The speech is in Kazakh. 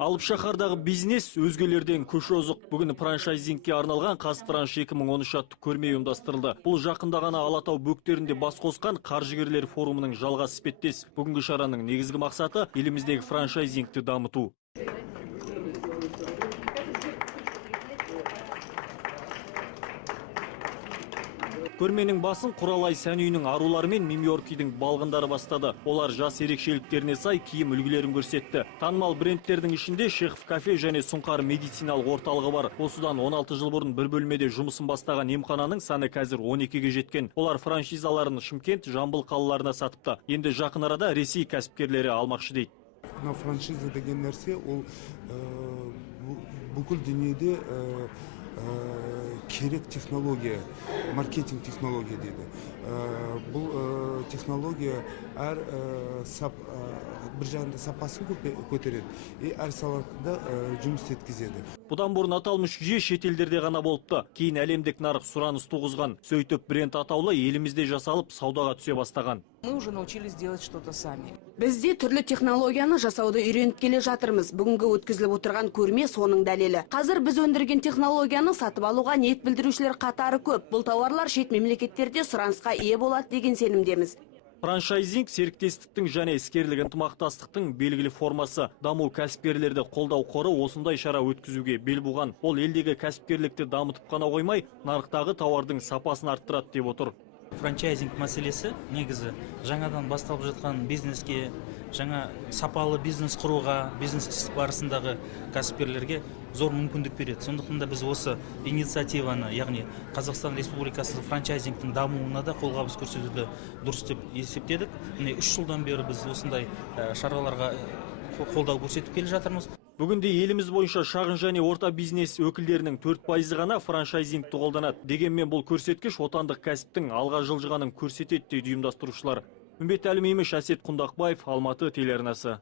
Алып шаһардағы бизнес өзгелерден көш озық. Бүгін франчайзингке арналған Қазфранш 2013 атты көрме ұйымдастырылды. Бұл жақында ғана Алатау бөктерінде бас қосқан қаржыгерлер форумының жалғасы іспеттес. Бүгінгі шараның негізгі мақсаты еліміздегі франчайзингті дамыту. Көрменің басын Құралай сән үйінің арулары мен Мимиоркидің балғындары бастады. Олар жас ерекшеліктеріне сай киім үлгілерін көрсетті. Танымал брендтердің ішінде Шехов кафе және Сұңқар медициналық орталығы бар. Осыдан 16 жыл бұрын бір бөлмеде жұмысын бастаған емхананың саны қазір 12-ге жеткен. Олар франшизаларын Шымкент, Жамбыл қалаларына сатыпты. Енді жақын арада Ресей кәсіпкерлері алмақшы дейді. Франшиза деген нәрсе ол бүкіл дүниеде керек технология, маркетинг технология дейді. Бұл технология әр бір жағында сапасын көтереді, әр салада жұмыс еткізеді. Бұдан бұрын аталмыш жүйе шетелдерде ғана болыпты. Кейін әлемдік нарық сұраныс туғызған. Сөйтіп бренд атаулы елімізде жасалып саудаға түсе бастаған. Мы уже научились делать что-то сами. Бізде түрлі технологияны жасауды үйреніп келе жатырмыз. Бүгінгі өткізіліп отырған көрме соның дәлелі. Қазір біз өндірген технологияны сатып алуға ниет білдірушілер қатары көп. Бұл тауарлар шет мемлекеттерде сұранысқа ие болады деген сенімдеміз. Франчайзинг серіктестіктің және іскерлік ынтымақтастықтың белгілі формасы. Даму кәсіпкерлерді қолдау қоры осындай шара өткізуге бел буған. Ол елдегі кәсіпкерлікті дамытып қана қоймай, нарықтағы тауардың сапасын арттырады деп отыр. Франчайзинг мәселесі негізі жаңадан басталып жатқан бизнеске, жаңа сапалы бизнес құруға, бизнес барысындағы кәсіпкерлерге зор мүмкіндік береді. Сондықтан да біз осы инициативаны, яғни Қазақстан Республикасы франчайзингтің дамуына да қолғабыс көрсетуді дұрыс деп есептедік. 3 жылдан бері біз осындай шараларға қолдау көрсетіп келе жатырмыз. Бүгінде еліміз бойынша шағын және орта бизнес өкілдерінің 4% ғана франчайзингті қолданады. Дегенмен бұл көрсеткіш отандық кәсіптің алға жылжығанын көрсетеді дейді ұйымдастырушылар. Үмбет Әлімейміш, Әсет Құндақбаев, Алматы телеарнасы.